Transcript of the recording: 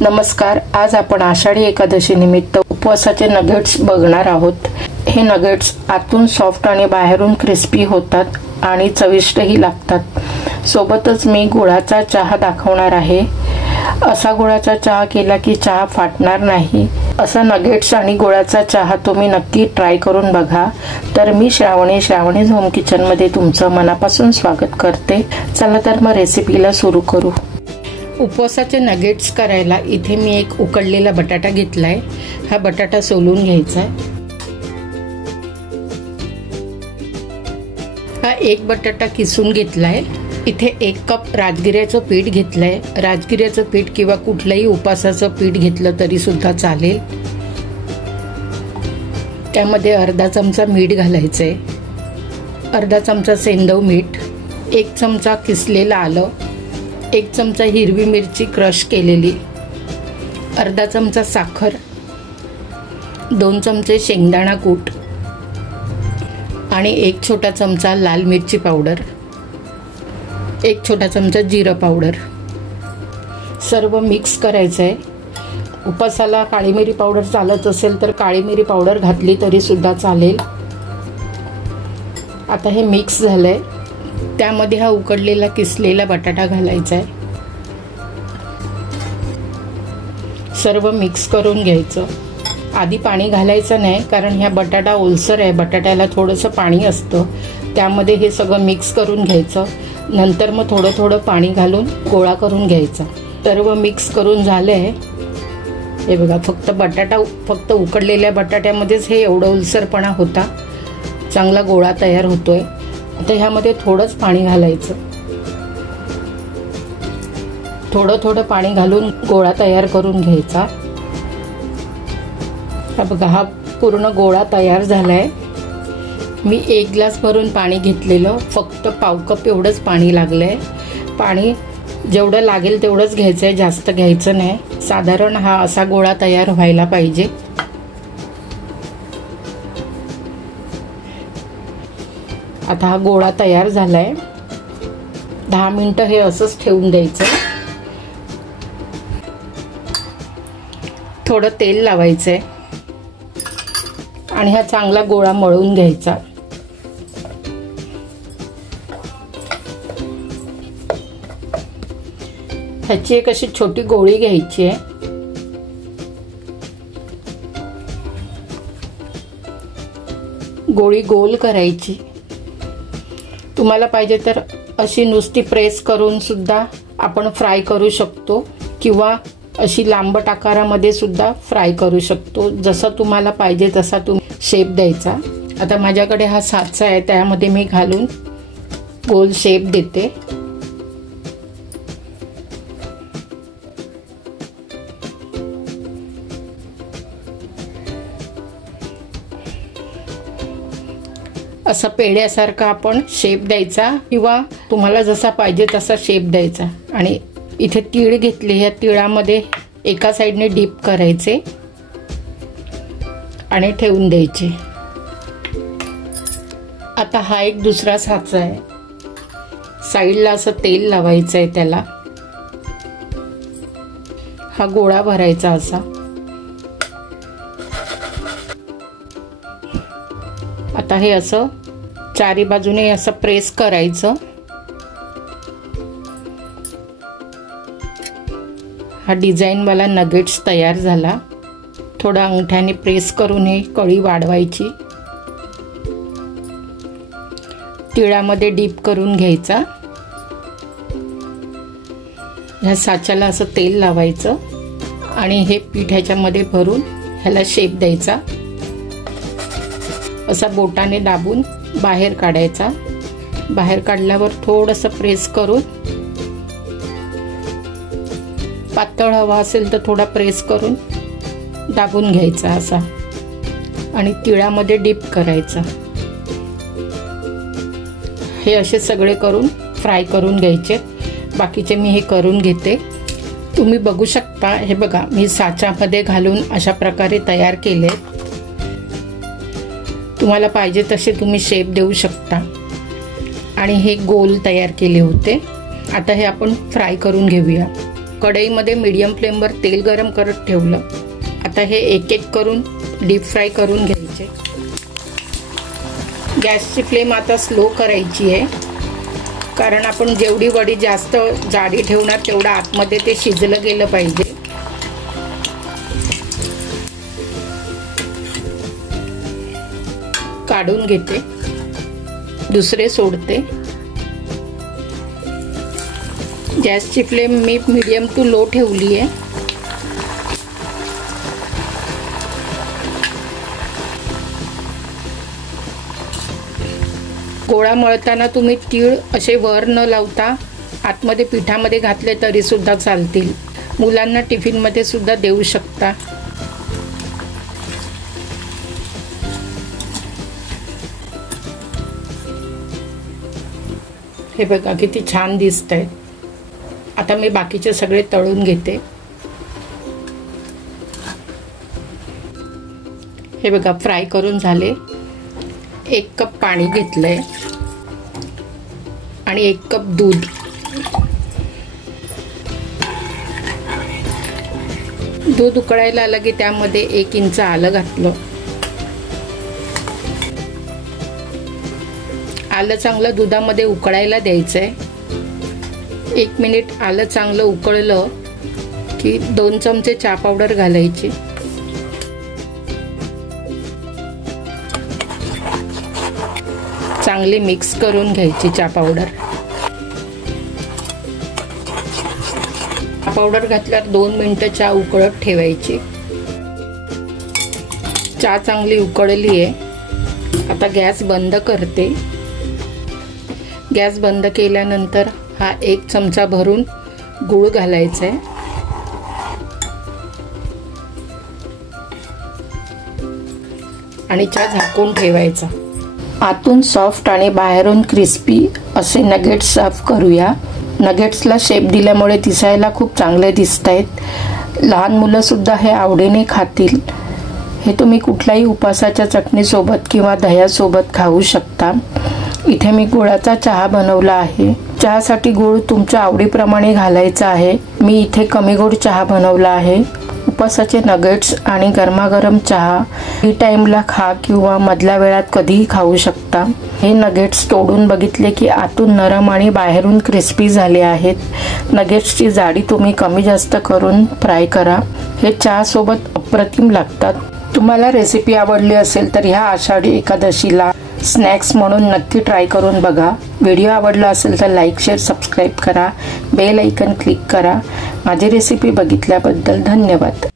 नमस्कार. आज आपण आषाढी एकादशी निमित्त उपवासाचे नगेट्स बघणार आहोत. हे नगेट्स आतून सॉफ्ट आणि बाहेरून क्रिस्पी होतात आणि चविष्टही लागतात. सोबतच मी गुळाचा चहा दाखवणार आहे. असा गुळाचा चहा केला की चहा फाटणार नाही. असा नगेट्स आणि गुळाचा चहा तुम्ही नक्की ट्राय करून बघा. तर मी श्रावणीज होम किचन मध्ये तुमचं मनापासून स्वागत करते. चला तर मग रेसिपीला सुरू करू. उपवासाचे नगेट्स करायला इथे मी एक उकडलेला बटाटा घेतलाय. हा बटाटा सोलून घ्यायचा आहे. हा एक बटाटा किसून घेतलाय. इथे 1 कप राजगिऱ्याचं पीठ घेतलंय. राजगिऱ्याचं पीठ किंवा कुठलंही उपवासाचं पीठ घेतलं तरी सुद्धा चालेल. त्यामध्ये अर्धा चमचा मीठ घालायचंय, अर्धा चमचा सेंधव मीठ, 1 चमचा किसलेलं आलं, 1 चमचा हिरवी मिरची क्रश केलेली, अर्धा चमचा साखर, 2 चमचे शेंगदाणा कूट आणि 1 छोटा चमचा लाल मिरची पावडर, 1 छोटा चमचा जिरं पावडर. सर्व मिक्स करायचं आहे. उपवासाला काळी मिरी पावडर चालत असेल तर काळी मिरी पावडर घातली तरी सुद्धा चालेल. आता हे मिक्स झालंय. त्यामध्ये हा उकडलेला किसलेला बटाटा घालायचा आहे. सर्व मिक्स करून घ्यायचं. आधी पाणी घालायचं नाही, कारण ह्या बटाटा ओलसर आहे. बटाट्याला थोडंसं पाणी असतं. त्यामध्ये हे सगळं मिक्स करून घ्यायचं. नंतर मग थोडं थोडं पाणी घालून गोळा करून घ्यायचा. सर्व मिक्स करून झालंय. हे बघा, फक्त उकडलेल्या बटाट्यामध्येच हे एवढं ओलसरपणा होता. चांगला गोळा तयार होतोय. आता ह्यामध्ये थोडंच पाणी घालायचं. थोडं पाणी घालून गोळा तयार करून घ्यायचा. हा बघा, हा पूर्ण गोळा तयार झालाय. मी 1 ग्लास भरून पाणी घेतलेलं. फक्त पाव कप एवढंच पाणी लागलंय. पाणी जेवढं लागेल तेवढंच घ्यायचंय, जास्त घ्यायचं नाही. साधारण हा असा गोळा तयार व्हायला पाहिजे. आता हा गोळा तयार झालाय. 10 मिनिटं हे असंच ठेवून द्यायचं. थोडं तेल लावायचंय आणि हा चांगला गोळा मळून घ्यायचा. ह्याची एक अशी छोटी गोळी घ्यायची आहे. गोळी गोल करायची. तुम्हाला पाहिजे तर अशी नुसती प्रेस करून सुद्धा आपण फ्राय करू शकतो, किंवा अशी लांबट आकारामध्ये सुद्धा फ्राय करू शकतो. जसं तुम्हाला पाहिजे तसा तुम्ही शेप द्यायचा. आता माझ्याकडे हा साचा आहे, त्यामध्ये मी घालून गोल शेप देते. असा पेढ्यासारखा आपण शेप द्यायचा, किंवा तुम्हाला जसा पाहिजे तसा शेप द्यायचा. आणि इथे तीळ घेतले. या तिळामध्ये एका साईडने डीप करायचे आणि ठेवून द्यायचे. आता हा एक दुसरा साचा आहे. साईडला असं तेल लावायचं आहे त्याला. हा गोळा भरायचा असा. आता हे असं चारी बाजूने असं प्रेस करायचं. हा डिझाईन वाला नगेट्स तयार झाला. थोडा अंगठ्याने प्रेस करून हे कळी वाढवायची. तिळामध्ये डीप करून घ्यायचा. ह्या साच्याला असं तेल लावायचं आणि हे पीठ ह्याच्यामध्ये भरून ह्याला शेप द्यायचा. असा बोटाने दाबून बाहेर काढायचा. बाहेर काढल्यावर थोडंसं प्रेस करून, पातळ हवा असेल तर थोडा प्रेस करून दाबून घ्यायचा असा, आणि तिळामध्ये डीप करायचा. हे असे सगळे करून फ्राय करून घ्यायचे. बाकीचे मी हे करून घेते. तुम्ही बघू शकता. हे बघा, मी साच्यामध्ये घालून अशा प्रकारे तयार केले. तुम्हाला पाहिजे तसे तुम्ही शेप देऊ शकता. आणि हे गोल तयार केले होते. आता हे आपण फ्राय करून घेऊया. कढईमध्ये मीडियम फ्लेमवर तेल गरम करत ठेवलं. आता हे एक एक करून डीप फ्राय करून घ्यायचे. गॅसची फ्लेम आता स्लो करायची आहे, कारण आपण जेवढी वडी जास्त जाडी ठेवणार तेवढं आतमध्ये ते शिजलं गेलं पाहिजे. काढून घेते, दुसरे सोडते. गॅसची फ्लेम मी मीडियम टू लो ठेवली आहे. गोळा मळताना तुम्ही तीळ असे वर न लावता आतमध्ये पिठामध्ये घातले तरी सुद्धा चालतील. मुलांना टिफिनमध्ये सुद्धा देऊ शकता. हे बघा किती छान दिसत आहेत. आता मी बाकीचे सगळे तळून घेते. हे बघा फ्राय करून झाले. 1 कप पाणी घेतलंय आणि 1 कप दूध. दूध उकळायला आलं की त्यामध्ये 1 इंच आलं घातलं. आलं चांगलं दुधामध्ये उकळायला द्यायचंय. 1 मिनिट आलं चांगलं उकळलं की 2 चमचे चहा पावडर घालायची. चांगली मिक्स करून घ्यायची चहा पावडर. चहा पावडर घातल्यावर 2 मिनिटं चहा उकळत ठेवायची. चहा चांगली उकळली आहे. आता गॅस बंद करते. गॅस बंद केल्यानंतर हा 1 चमचा भरून गूळ घालायचा आहे. आणि चहा झाकून ठेवायचा. आतून सॉफ्ट आणि बाहेरून क्रिस्पी असे नगेट्स सर्व करूया. नगेट्सला शेप दिल्यामुळे दिसायला खूप चांगले दिसत आहेत. लहान मुलं सुद्धा हे आवडीने खातील. हे तुम्ही कुठल्याही उपासाच्या चटणीसोबत किंवा दह्यासोबत खाऊ शकता. इथे मी गुळाचा चहा बनवला आहे. चहासाठी गूळ तुमच्या आवडीप्रमाणे घालायचा आहे. मी इथे कमी गोड चहा बनवला आहे. उपासाचे नगेट्स आणि गरमागरम चहा टी टाइमला खा किंवा मधल्या वेळात कधीही खाऊ शकता. हे नगेट्स तोडून बघितले की आतून नरम आणि बाहेरून क्रिस्पी झाले आहेत. नगेट्सची जाडी तुम्ही कमी जास्त करून फ्राय करा. हे चहा सोबत अप्रतिम लागतात. तुम्हाला रेसिपी आवडली असेल तर ह्या आषाढी एकादशीला स्नॅक्स म्हणून नक्की ट्राय करून बघा. व्हिडिओ आवडला असेल तर लाईक, शेअर, सबस्क्राईब करा. बेल आयकन क्लिक करा. माझी रेसिपी बघितल्याबद्दल धन्यवाद.